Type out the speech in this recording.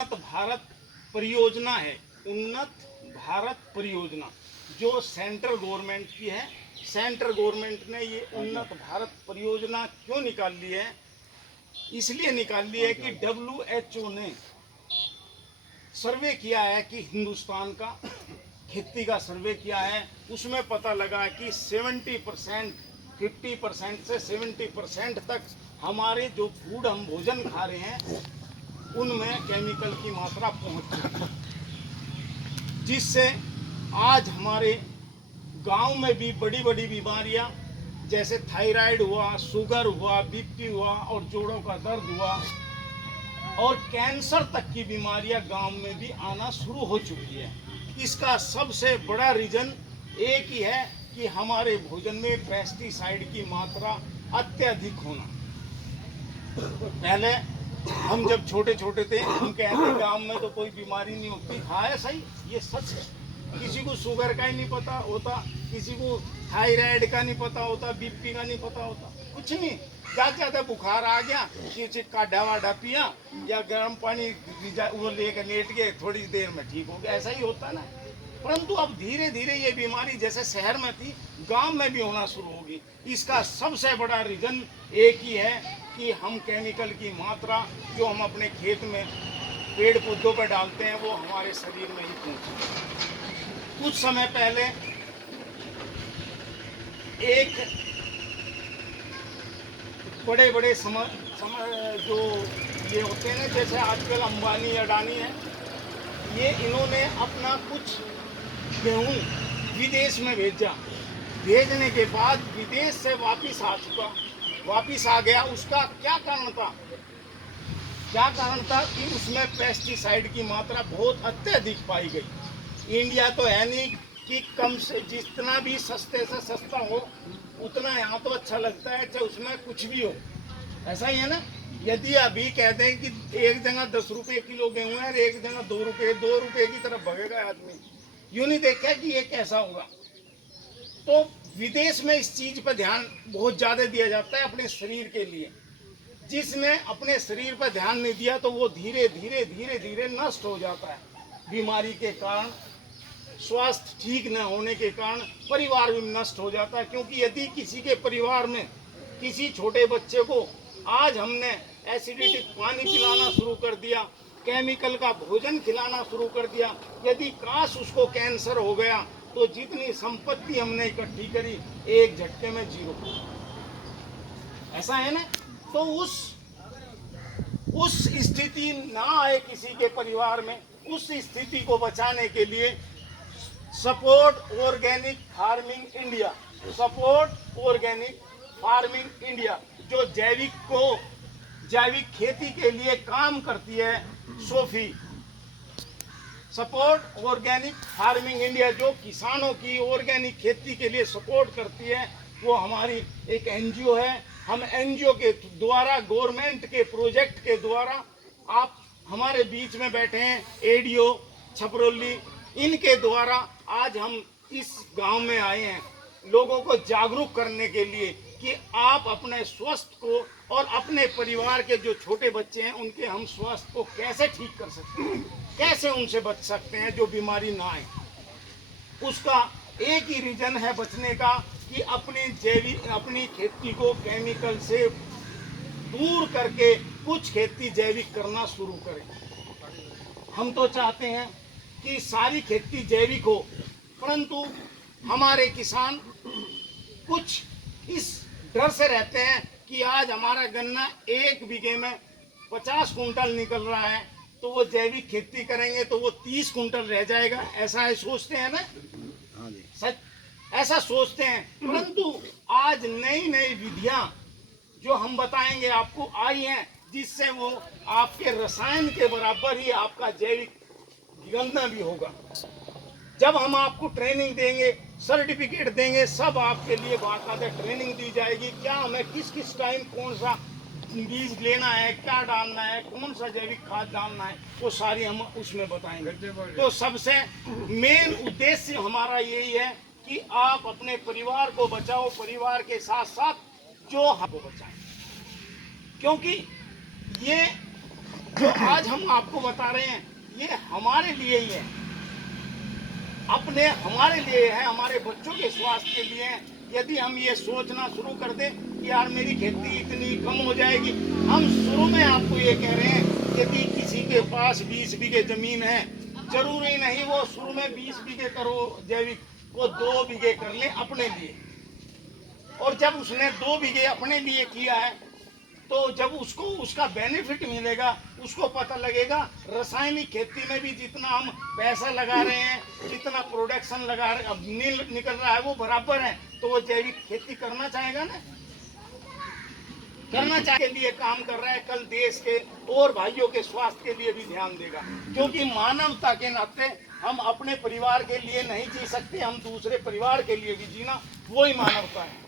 उन्नत भारत परियोजना है। उन्नत भारत परियोजना जो सेंट्रल गवर्नमेंट की है। सेंट्रल गवर्नमेंट ने ये उन्नत भारत परियोजना क्यों निकाल ली है? इसलिए निकाल ली है कि WHO ने सर्वे किया है कि हिंदुस्तान का खेती का सर्वे किया है। उसमें पता लगा कि 70%, 50% से 70% तक हमारे जो फूड हम भोजन खा रहे हैं उनमें केमिकल की मात्रा पहुंच चुकी है, जिससे आज हमारे गांव में भी बड़ी बड़ी बीमारियां जैसे थायराइड हुआ, शुगर हुआ, बीपी हुआ और जोड़ों का दर्द हुआ और कैंसर तक की बीमारियां गांव में भी आना शुरू हो चुकी है। इसका सबसे बड़ा रीजन एक ही है कि हमारे भोजन में पेस्टिसाइड की मात्रा अत्यधिक होना। पहले हम जब छोटे छोटे थे हम कहते गांव में तो कोई बीमारी नहीं होती। हाँ है सही, ये सच है। किसी को शुगर का ही नहीं पता होता, किसी को थायराइड का नहीं पता होता, बीपी का नहीं पता होता, कुछ नहीं। ज़्यादा बुखार आ गया, किसी काढ़ा वाढ़ा पिया या गर्म पानी वो लेकर लेट गए, थोड़ी देर में ठीक हो गया, ऐसा ही होता ना। परंतु अब धीरे धीरे ये बीमारी जैसे शहर में थी गांव में भी होना शुरू होगी। इसका सबसे बड़ा रीजन एक ही है कि हम केमिकल की मात्रा जो हम अपने खेत में पेड़ पौधों पर डालते हैं वो हमारे शरीर में ही पहुंचे। कुछ समय पहले एक बड़े बड़े जो ये होते हैं ना, जैसे आजकल अंबानी अडानी है, ये इन्होंने अपना कुछ गेहूँ विदेश में भेजा। भेजने के बाद विदेश से वापिस आ गया। उसका क्या कारण था? कि उसमें पेस्टिसाइड की मात्रा बहुत अत्यधिक पाई गई। इंडिया तो है नहीं कि कम से जितना भी सस्ते से सस्ता हो उतना यहाँ तो अच्छा लगता है, चाहे उसमें कुछ भी हो। ऐसा ही है ना। यदि अभी कह दें कि एक जगह 10 रुपये किलो गेहूँ है और एक जगह 2 रुपये की तरफ भगेगा आदमी। यूँ नहीं देखा कि ये कैसा होगा। तो विदेश में इस चीज़ पर ध्यान बहुत ज़्यादा दिया जाता है अपने शरीर के लिए। जिसने अपने शरीर पर ध्यान नहीं दिया तो वो धीरे धीरे नष्ट हो जाता है। बीमारी के कारण, स्वास्थ्य ठीक न होने के कारण परिवार भी नष्ट हो जाता है। क्योंकि यदि किसी के परिवार में किसी छोटे बच्चे को आज हमने एसिडिटी पानी पिलाना शुरू कर दिया, केमिकल का भोजन खिलाना शुरू कर दिया, यदि काश उसको कैंसर हो गया तो जितनी संपत्ति हमने इकट्ठी करी एक झटके में जीरो। ऐसा है ना। तो उस स्थिति ना आए किसी के परिवार में, उस स्थिति को बचाने के लिए support organic farming India, support organic farming India जो जैविक खेती के लिए काम करती है, Sophie support organic farming India जो किसानों की ऑर्गेनिक खेती के लिए सपोर्ट करती है, वो हमारी एक एनजीओ है। हम एनजीओ के द्वारा, गवर्नमेंट के प्रोजेक्ट के द्वारा, आप हमारे बीच में बैठे हैं एडीओ छपरौली, इनके द्वारा आज हम इस गांव में आए हैं लोगों को जागरूक करने के लिए कि आप अपने स्वास्थ्य को और अपने परिवार के जो छोटे बच्चे हैं उनके हम स्वास्थ्य को कैसे ठीक कर सकते हैं, कैसे उनसे बच सकते हैं जो बीमारी ना आए। उसका एक ही रीजन है बचने का कि अपनी खेती को केमिकल से दूर करके कुछ खेती जैविक करना शुरू करें। हम तो चाहते हैं कि सारी खेती जैविक हो, परंतु हमारे किसान कुछ इस डर से रहते हैं कि आज हमारा गन्ना 1 बीघे में 50 कुंटल निकल रहा है तो वो जैविक खेती करेंगे तो वो 30 कुंटल रह जाएगा। ऐसा है, सोचते हैं ना। सच ऐसा सोचते हैं। परंतु आज नई नई विधियां जो हम बताएंगे आपको आई हैं, जिससे वो आपके रसायन के बराबर ही आपका जैविक गन्ना भी होगा। जब हम आपको ट्रेनिंग देंगे, सर्टिफिकेट देंगे, सब आपके लिए बाकायदा ट्रेनिंग दी जाएगी। क्या हमें किस किस टाइम कौन सा बीज लेना है, क्या डालना है, कौन सा जैविक खाद डालना है, वो सारी हम उसमें बताएंगे। तो सबसे मेन उद्देश्य हमारा यही है कि आप अपने परिवार को बचाओ, परिवार के साथ साथ जो हमको बचाएं। क्योंकि ये जो आज हम आपको बता रहे हैं ये हमारे लिए ही है, हमारे लिए है, हमारे बच्चों के स्वास्थ्य के लिए है। यदि हम ये सोचना शुरू कर दें कि यार मेरी खेती इतनी कम हो जाएगी, हम शुरू में आपको ये कह रहे हैं यदि किसी के पास 20 बीघे जमीन है, जरूरी नहीं वो शुरू में 20 बीघे करो जैविक, वो 2 बीघे कर ले अपने लिए। और जब उसने 2 बीघे अपने लिए किया है तो जब उसको उसका बेनिफिट मिलेगा, उसको पता लगेगा रासायनिक खेती में भी जितना हम पैसा लगा रहे हैं, जितना प्रोडक्शन लगा रहे अब निकल रहा है वो बराबर है, तो वो जैविक खेती करना चाहेगा ना, करना चाहे के लिए काम कर रहा है, कल देश के और भाइयों के स्वास्थ्य के लिए भी ध्यान देगा। क्योंकि मानवता के नाते हम अपने परिवार के लिए नहीं जी सकते, हम दूसरे परिवार के लिए भी जीना, वही मानवता है।